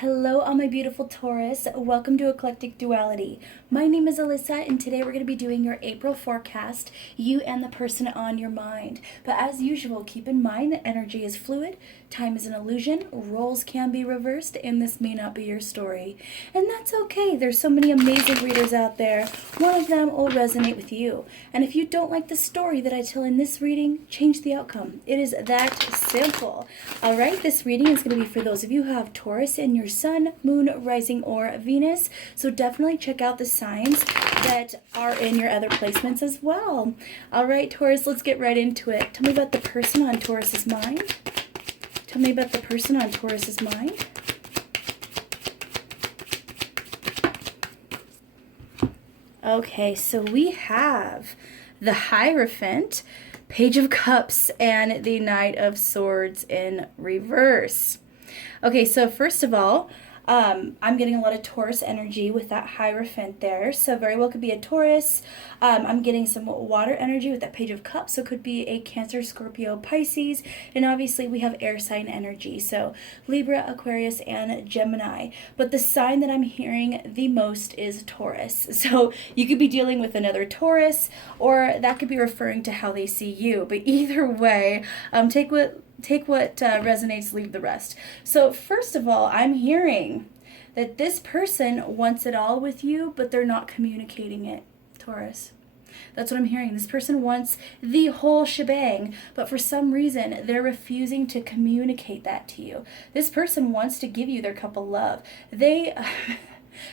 Hello, all my beautiful Taurus. Welcome to Eclectic Duality. My name is Alyssa, and today we're going to be doing your April forecast, you and the person on your mind. But as usual, keep in mind that energy is fluid, time is an illusion, roles can be reversed, and this may not be your story. And that's okay. There's so many amazing readers out there. One of them will resonate with you. And if you don't like the story that I tell in this reading, change the outcome. It is that simple. All right, this reading is going to be for those of you who have Taurus in your sun, moon, rising, or Venus. So definitely check out the signs that are in your other placements as well. All right, Taurus, let's get right into it. Tell me about the person on Taurus's mind. Tell me about the person on Taurus's mind. Okay, so we have the Hierophant, Page of Cups, and the Knight of Swords in reverse. Okay, so first of all, I'm getting a lot of Taurus energy with that Hierophant there, so very well could be a Taurus. I'm getting some water energy with that Page of Cups, so it could be a Cancer, Scorpio, Pisces, and obviously we have air sign energy, so Libra, Aquarius, and Gemini. But the sign that I'm hearing the most is Taurus, so you could be dealing with another Taurus, or that could be referring to how they see you. But either way, take what resonates, leave the rest. So first of all, I'm hearing that this person wants it all with you, but they're not communicating it, Taurus. That's what I'm hearing. This person wants the whole shebang, but for some reason, they're refusing to communicate that to you. This person wants to give you their cup of love.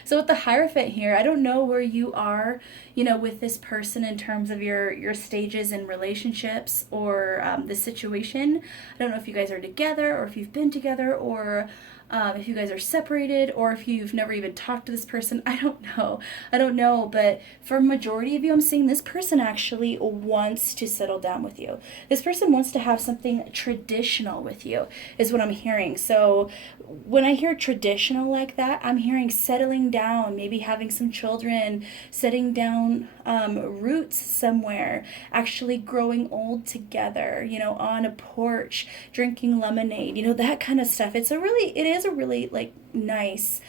So with the Hierophant here, I don't know where you are, with this person in terms of your stages in relationships or the situation. I don't know if you guys are together or if you've been together or if you guys are separated or if you've never even talked to this person. I don't know, but for a majority of you, I'm seeing this person actually wants to settle down with you. This person wants to have something traditional with you, is what I'm hearing. So when I hear traditional like that, I'm hearing settling down, maybe having some children, setting down roots somewhere, actually growing old together, on a porch, drinking lemonade, that kind of stuff. It is a really like nice,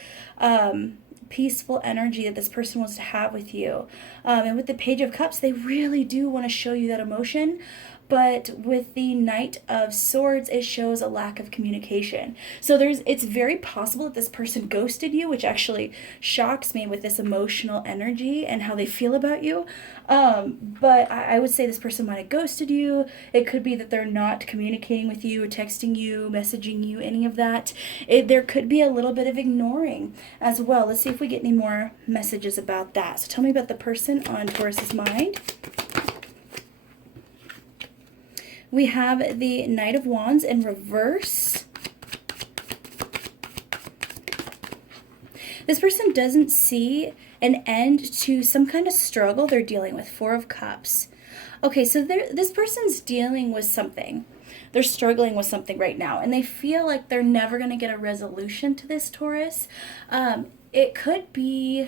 peaceful energy that this person wants to have with you. And with the Page of Cups, they really do want to show you that emotion. But with the Knight of Swords, it shows a lack of communication. So it's very possible that this person ghosted you, which actually shocks me with this emotional energy and how they feel about you. But I would say this person might have ghosted you. It could be that they're not communicating with you, texting you, messaging you, any of that. There could be a little bit of ignoring as well. Let's see if we get any more messages about that. So tell me about the person on Taurus's mind. We have the Knight of Wands in reverse. This person doesn't see an end to some kind of struggle they're dealing with. Four of Cups. Okay, so this person's dealing with something. They're struggling with something right now, and they feel like they're never going to get a resolution to this, Taurus. This could be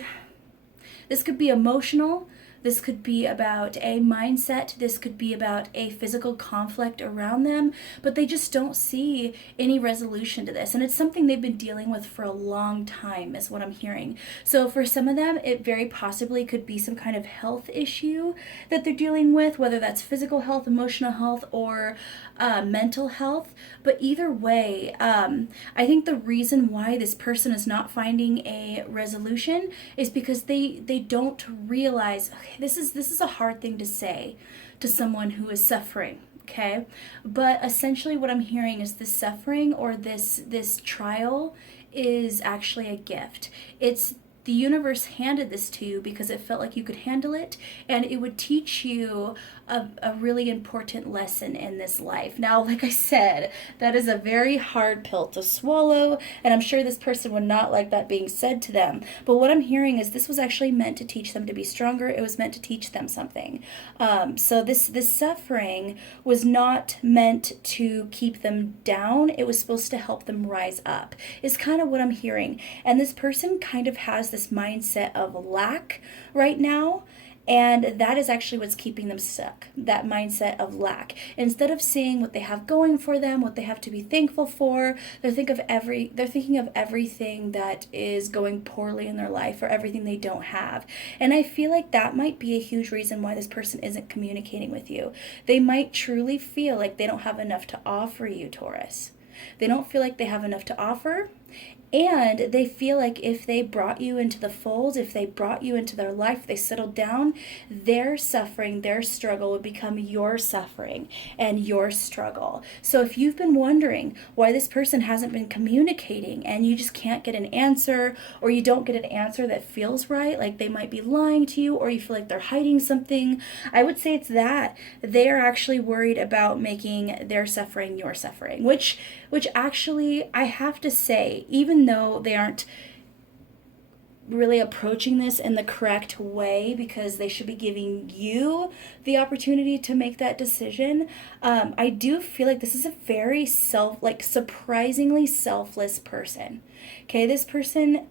emotional. This could be about a mindset. This could be about a physical conflict around them, but they just don't see any resolution to this. And it's something they've been dealing with for a long time, is what I'm hearing. So for some of them, it very possibly could be some kind of health issue that they're dealing with, whether that's physical health, emotional health, or mental health. But either way, I think the reason why this person is not finding a resolution is because they don't realize, okay, this is a hard thing to say to someone who is suffering, okay? But essentially what I'm hearing is this suffering or this trial is actually a gift. It's the universe handed this to you because it felt like you could handle it, and it would teach you a really important lesson in this life. Now, like I said, that is a very hard pill to swallow, and I'm sure this person would not like that being said to them. But what I'm hearing is this was actually meant to teach them to be stronger. It was meant to teach them something. So this suffering was not meant to keep them down. It was supposed to help them rise up, is kind of what I'm hearing. And this person kind of has this mindset of lack right now, And that is actually what's keeping them stuck, that mindset of lack. Instead of seeing what they have going for them, what they have to be thankful for, they're thinking of everything that is going poorly in their life or everything they don't have. And I feel like that might be a huge reason why this person isn't communicating with you. They might truly feel like they don't have enough to offer you, Taurus. They don't feel like they have enough to offer, and they feel like if they brought you into the fold, if they brought you into their life, they settled down, their suffering, their struggle would become your suffering and your struggle. So if you've been wondering why this person hasn't been communicating and you just can't get an answer, or you don't get an answer that feels right, like they might be lying to you, or you feel like they're hiding something, I would say it's that they are actually worried about making their suffering your suffering, which actually, I have to say, even though they aren't really approaching this in the correct way, because they should be giving you the opportunity to make that decision, I do feel like this is a very surprisingly selfless person. Okay, this person,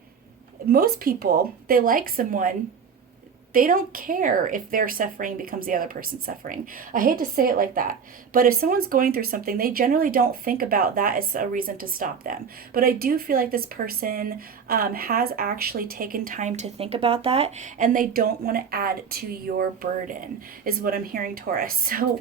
most people, they like someone, they don't care if their suffering becomes the other person's suffering. I hate to say it like that, but if someone's going through something, they generally don't think about that as a reason to stop them. But I do feel like this person has actually taken time to think about that, and they don't want to add to your burden, is what I'm hearing, Taurus. So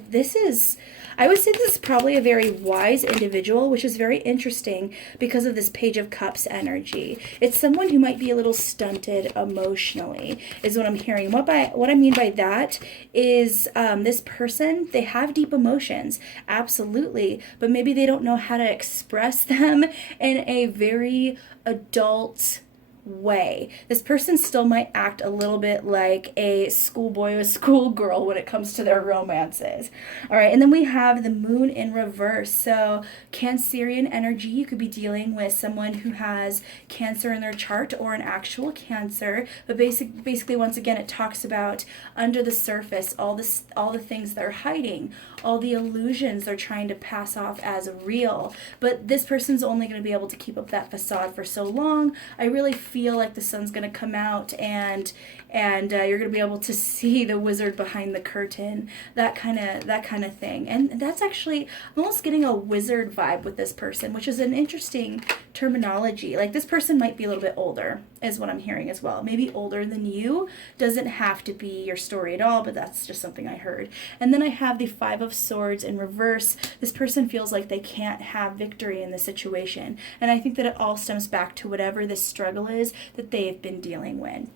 I would say this is probably a very wise individual, which is very interesting because of this Page of Cups energy. It's someone who might be a little stunted emotionally, is what I'm hearing. What I mean by that is this person, they have deep emotions, absolutely, but maybe they don't know how to express them in a very adult way. This person still might act a little bit like a schoolboy or schoolgirl when it comes to their romances. All right, and then we have the moon in reverse. So Cancerian energy, you could be dealing with someone who has Cancer in their chart or an actual Cancer, but basically once again it talks about under the surface all the things they're hiding, all the illusions they're trying to pass off as real. But this person's only going to be able to keep up that facade for so long. I really feel like the sun's going to come out and you're going to be able to see the wizard behind the curtain, that kind of thing. And that's actually, I'm almost getting a wizard vibe with this person, which is an interesting terminology. Like this person might be a little bit older, is what I'm hearing as well. Maybe older than you. Doesn't have to be your story at all, but that's just something I heard. And then I have the Five of Swords in reverse. This person feels like they can't have victory in this situation. And I think that it all stems back to whatever this struggle is that they've been dealing with.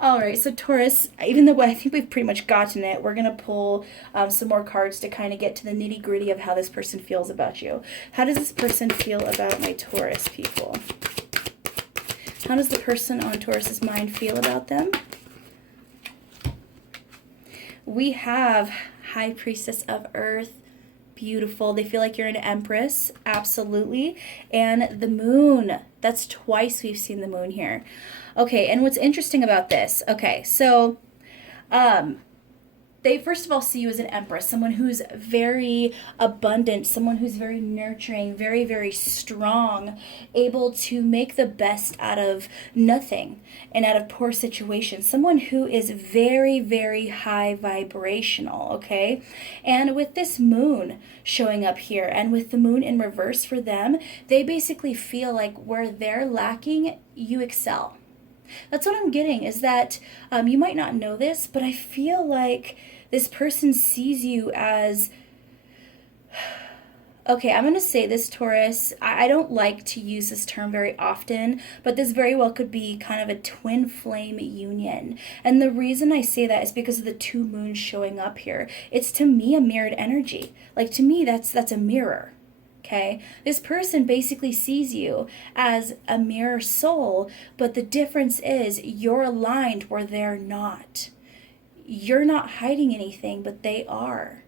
All right, so Taurus, even though I think we've pretty much gotten it, we're going to pull some more cards to kind of get to the nitty gritty of how this person feels about you. How does this person feel about my Taurus people? How does the person on Taurus's mind feel about them? We have High Priestess of Earth. Beautiful. They feel like you're an empress. Absolutely. And the moon. That's twice we've seen the moon here. Okay, and what's interesting about this, okay, so they first of all see you as an empress, someone who's very abundant, someone who's very nurturing, very, very strong, able to make the best out of nothing and out of poor situations, someone who is very, very high vibrational, okay? And with this moon showing up here and with the moon in reverse for them, they basically feel like where they're lacking, you excel. That's what I'm getting, is that you might not know this, but I feel like this person sees you as, okay, I'm going to say this, Taurus. I don't like to use this term very often, but this very well could be kind of a twin flame union. And the reason I say that is because of the two moons showing up here. It's, to me, a mirrored energy. Like, to me, that's a mirror. Okay, this person basically sees you as a mirror soul, but the difference is you're aligned where they're not. You're not hiding anything, but they are.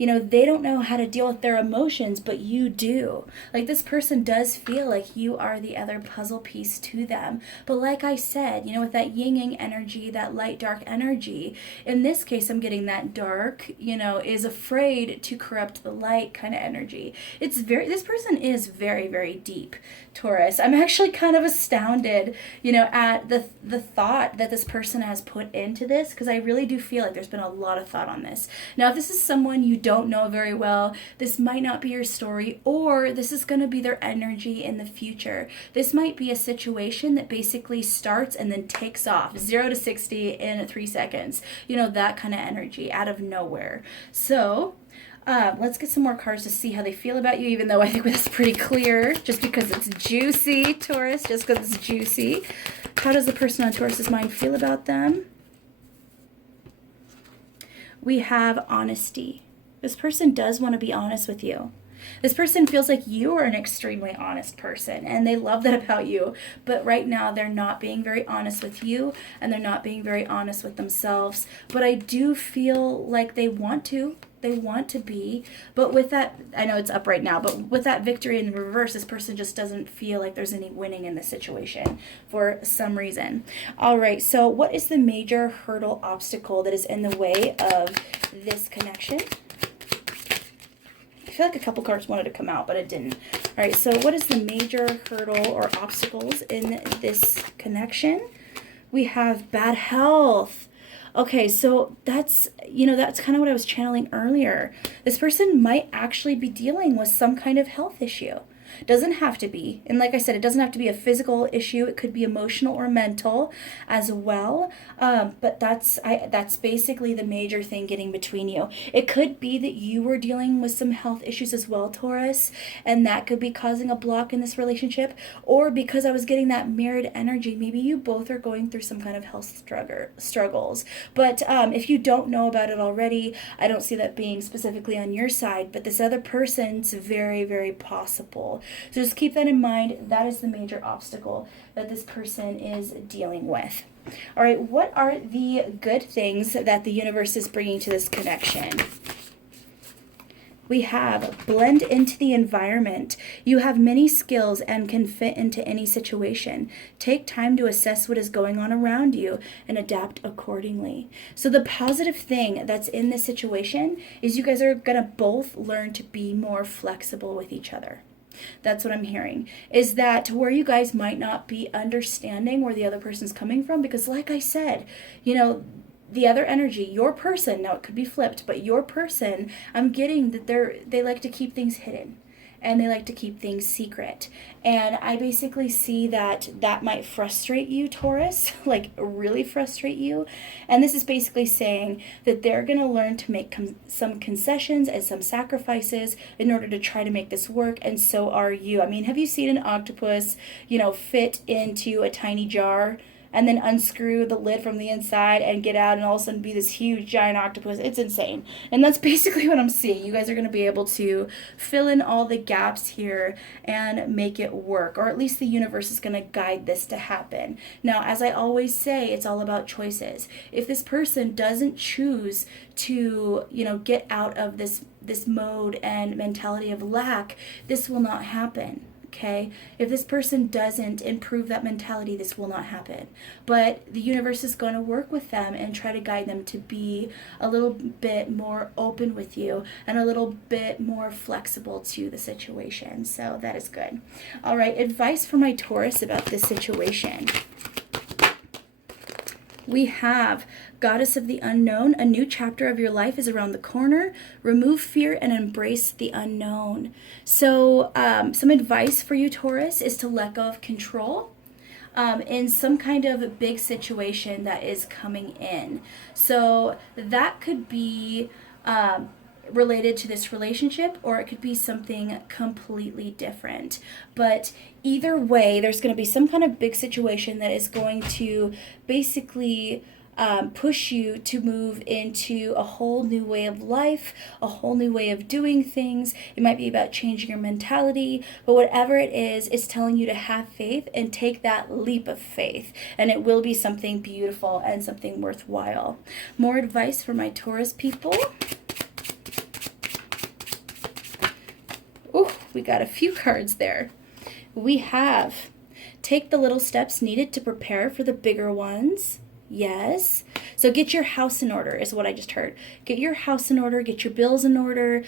you know, they don't know how to deal with their emotions, but you do. Like, this person does feel like you are the other puzzle piece to them. But like I said, you know, with that yin-yang energy, that light-dark energy, in this case, I'm getting that dark, you know, is afraid to corrupt the light kind of energy. This person is very, very deep, Taurus. I'm actually kind of astounded, you know, at the thought that this person has put into this, because I really do feel like there's been a lot of thought on this. Now, if this is someone you don't know very well, this might not be your story, or this is going to be their energy in the future. This might be a situation that basically starts and then takes off 0 to 60 in 3 seconds. You know, that kind of energy out of nowhere. So let's get some more cards to see how they feel about you, even though I think that's pretty clear, just because it's juicy, Taurus, just because it's juicy. How does the person on Taurus's mind feel about them? We have honesty. This person does want to be honest with you. This person feels like you are an extremely honest person, and they love that about you. But right now, they're not being very honest with you, and they're not being very honest with themselves. But I do feel like they want to. They want to be. But with that, I know it's up right now, but with that victory in the reverse, this person just doesn't feel like there's any winning in this situation for some reason. All right, so what is the major hurdle obstacle that is in the way of this connection? I feel like a couple cards wanted to come out, but it didn't. All right, so what is the major hurdle or obstacles in this connection? We have bad health. Okay, so that's, you know, that's kind of what I was channeling earlier. This person might actually be dealing with some kind of health issue. Doesn't have to be. And like I said, it doesn't have to be a physical issue. It could be emotional or mental as well. But that's basically the major thing getting between you. It could be that you were dealing with some health issues as well, Taurus, and that could be causing a block in this relationship. Or because I was getting that mirrored energy, maybe you both are going through some kind of health struggles. But if you don't know about it already, I don't see that being specifically on your side, but this other person's very, very possible. So just keep that in mind. That is the major obstacle that this person is dealing with. All right, what are the good things that the universe is bringing to this connection? We have blend into the environment. You have many skills and can fit into any situation. Take time to assess what is going on around you and adapt accordingly. So the positive thing that's in this situation is you guys are going to both learn to be more flexible with each other. That's what I'm hearing, is that where you guys might not be understanding where the other person's coming from, because like I said, you know, the other energy, your person, now it could be flipped, but your person, I'm getting that they like to keep things hidden. And they like to keep things secret. And I basically see that might frustrate you, Taurus, like really frustrate you. And this is basically saying that they're going to learn to make some concessions and some sacrifices in order to try to make this work. And so are you. I mean, have you seen an octopus, you know, fit into a tiny jar and then unscrew the lid from the inside and get out and all of a sudden be this huge giant octopus? It's insane. And that's basically what I'm seeing. You guys are going to be able to fill in all the gaps here and make it work, or at least the universe is going to guide this to happen. Now, as I always say, it's all about choices. If this person doesn't choose to, you know, get out of this mode and mentality of lack, this will not happen. Okay, if this person doesn't improve that mentality, this will not happen. But the universe is going to work with them and try to guide them to be a little bit more open with you and a little bit more flexible to the situation. So that is good. All right, advice for my Taurus about this situation. We have Goddess of the Unknown. A new chapter of your life is around the corner. Remove fear and embrace the unknown. So some advice for you, Taurus, is to let go of control in some kind of big situation that is coming in. So that could be related to this relationship, or it could be something completely different. But either way, there's going to be some kind of big situation that is going to basically push you to move into a whole new way of life, a whole new way of doing things. It might be about changing your mentality, but whatever it is, it's telling you to have faith and take that leap of faith, and it will be something beautiful and something worthwhile. More advice for my Taurus people. We got a few cards there. We have, take the little steps needed to prepare for the bigger ones. Yes. So get your house in order is what I just heard. Get your house in order, get your bills in order,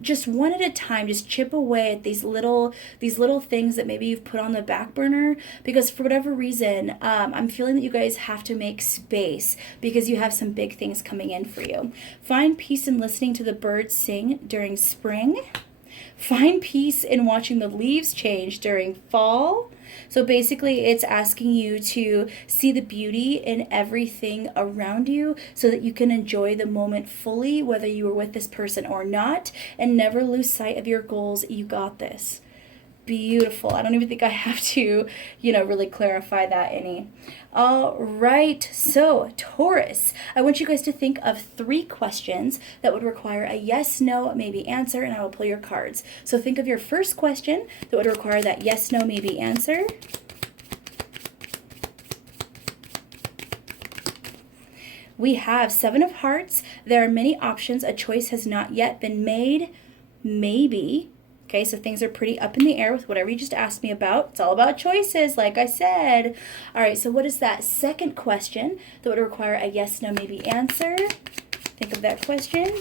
just one at a time. Just chip away at these little things that maybe you've put on the back burner, because for whatever reason, I'm feeling that you guys have to make space because you have some big things coming in for you. Find peace in listening to the birds sing during spring. Find peace in watching the leaves change during fall. So basically, it's asking you to see the beauty in everything around you so that you can enjoy the moment fully, whether you were with this person or not, and never lose sight of your goals. You got this. Beautiful. I don't even think I have to, really clarify that any. All right. So, Taurus, I want you guys to think of 3 questions that would require a yes, no, maybe answer, and I will pull your cards. So, think of your first question that would require that yes, no, maybe answer. We have 7 of Hearts. There are many options. A choice has not yet been made. Maybe. Okay, so things are pretty up in the air with whatever you just asked me about. It's all about choices, like I said. All right, so what is that second question that would require a yes, no, maybe answer? Think of that question.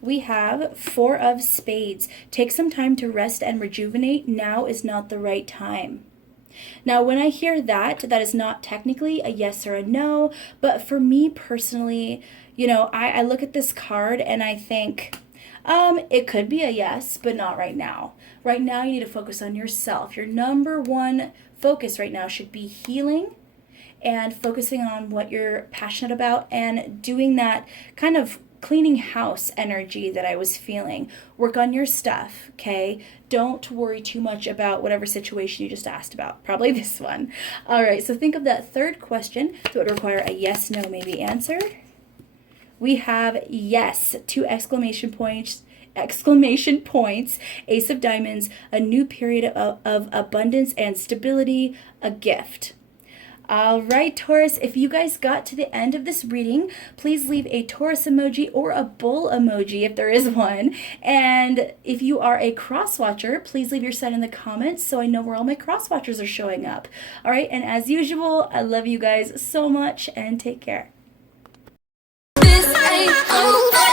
We have 4 of Spades. Take some time to rest and rejuvenate. Now is not the right time. Now, when I hear that is not technically a yes or a no, but for me personally, I look at this card and I think it could be a yes, but not right now. Right now, you need to focus on yourself. Your number one focus right now should be healing and focusing on what you're passionate about and doing that kind of cleaning house energy that I was feeling. Work on your stuff, okay? Don't worry too much about whatever situation you just asked about. Probably this one. All right, so think of that third question that would require a yes, no, maybe answer. We have yes, 2 exclamation points, Ace of Diamonds, a new period of abundance and stability, a gift. All right, Taurus, if you guys got to the end of this reading, please leave a Taurus emoji or a bull emoji if there is one. And if you are a cross-watcher, please leave your sign in the comments so I know where all my cross-watchers are showing up. All right, and as usual, I love you guys so much and take care. This ain't over.